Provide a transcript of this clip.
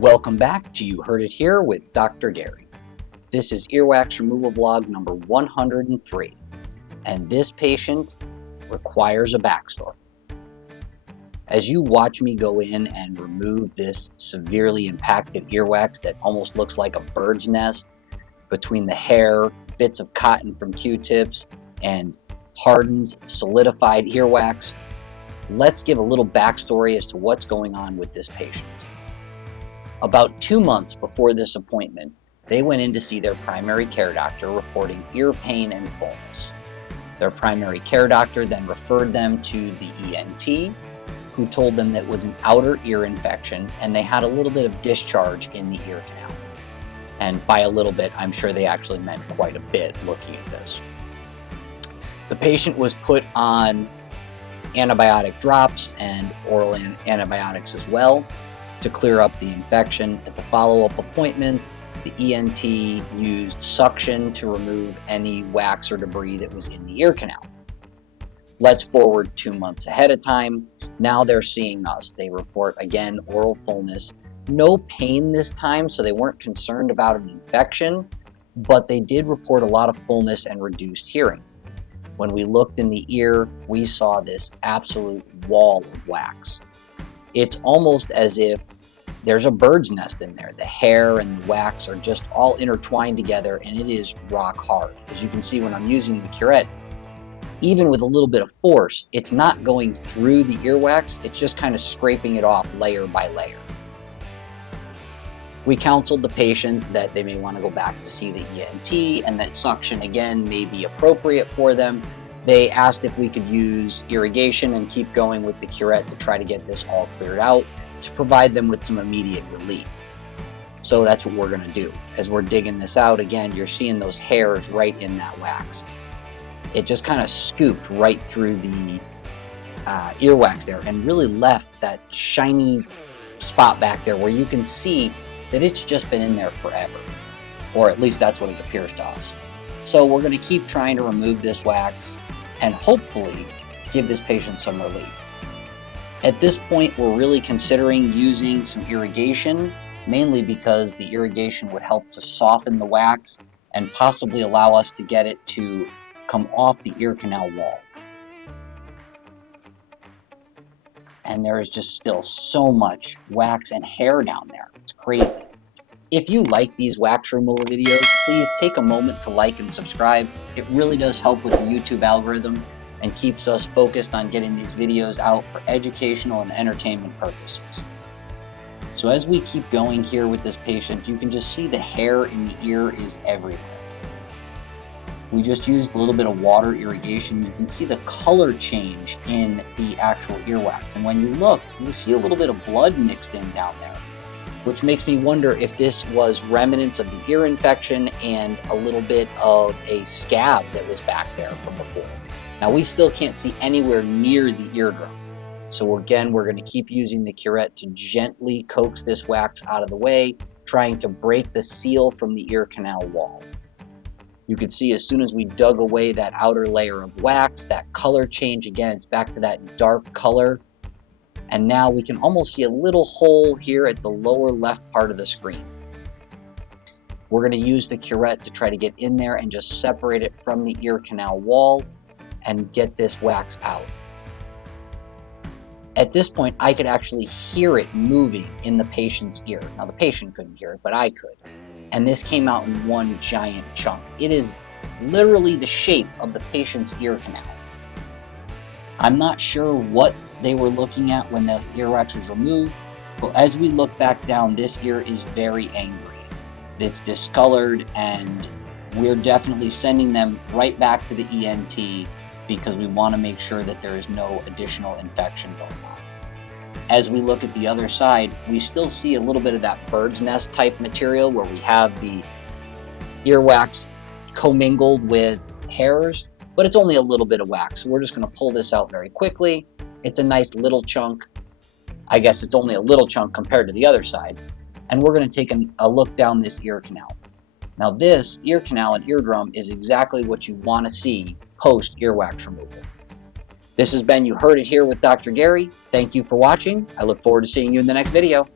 Welcome back to You Heard It Here with Dr. Gary. This is earwax removal vlog number 103, and this patient requires a backstory. As you watch me go in and remove this severely impacted earwax that almost looks like a bird's nest between the hair, bits of cotton from Q-tips, and hardened, solidified earwax, let's give a little backstory as to what's going on with this patient. About 2 months before this appointment, they went in to see their primary care doctor reporting ear pain and fullness. Their primary care doctor then referred them to the ENT, who told them that it was an outer ear infection and they had a little bit of discharge in the ear canal. And by a little bit, I'm sure they actually meant quite a bit looking at this. The patient was put on antibiotic drops and oral antibiotics as well to clear up the infection. At the follow-up appointment, the ENT used suction to remove any wax or debris that was in the ear canal. Let's forward 2 months ahead of time. Now they're seeing us. They report, again, oral fullness. No pain this time, so they weren't concerned about an infection, but they did report a lot of fullness and reduced hearing. When we looked in the ear, we saw this absolute wall of wax. It's almost as if there's a bird's nest in there. The hair and the wax are just all intertwined together, and it is rock hard. As you can see when I'm using the curette, even with a little bit of force, it's not going through the earwax, it's just kind of scraping it off layer by layer. We counseled the patient that they may want to go back to see the ENT and that suction again may be appropriate for them. They asked if we could use irrigation and keep going with the curette to try to get this all cleared out to provide them with some immediate relief. So that's what we're going to do. As we're digging this out, again, you're seeing those hairs right in that wax. It just kind of scooped right through the earwax there and really left that shiny spot back there where you can see that it's just been in there forever, or at least that's what it appears to us. So we're going to keep trying to remove this wax and hopefully give this patient some relief. At this point, we're really considering using some irrigation, mainly because the irrigation would help to soften the wax and possibly allow us to get it to come off the ear canal wall. And there is just still so much wax and hair down there. It's crazy. If you like these wax removal videos, please take a moment to like and subscribe. It really does help with the YouTube algorithm and keeps us focused on getting these videos out for educational and entertainment purposes. So as we keep going here with this patient, you can just see the hair in the ear is everywhere. We just used a little bit of water irrigation. You can see the color change in the actual earwax. And when you look, you see a little bit of blood mixed in down there, which makes me wonder if this was remnants of the ear infection and a little bit of a scab that was back there from before. Now we still can't see anywhere near the eardrum. So again, we're going to keep using the curette to gently coax this wax out of the way, trying to break the seal from the ear canal wall. You can see as soon as we dug away that outer layer of wax, that color change again, it's back to that dark color. And now we can almost see a little hole here at the lower left part of the screen. We're going to use the curette to try to get in there and just separate it from the ear canal wall and get this wax out. At this point, I could actually hear it moving in the patient's ear. Now the patient couldn't hear it, but I could. And this came out in one giant chunk. It is literally the shape of the patient's ear canal. I'm not sure what they were looking at when the earwax was removed, but as we look back down, this ear is very angry. It's discolored, and we're definitely sending them right back to the ENT because we want to make sure that there is no additional infection going on. As we look at the other side, we still see a little bit of that bird's nest type material where we have the earwax commingled with hairs, but it's only a little bit of wax. So we're just going to pull this out very quickly. It's a nice little chunk. I guess it's only a little chunk compared to the other side. And we're going to take a look down this ear canal. Now this ear canal and eardrum is exactly what you want to see post earwax removal. This has been You Heard It Here with Dr. Gary. Thank you for watching. I look forward to seeing you in the next video.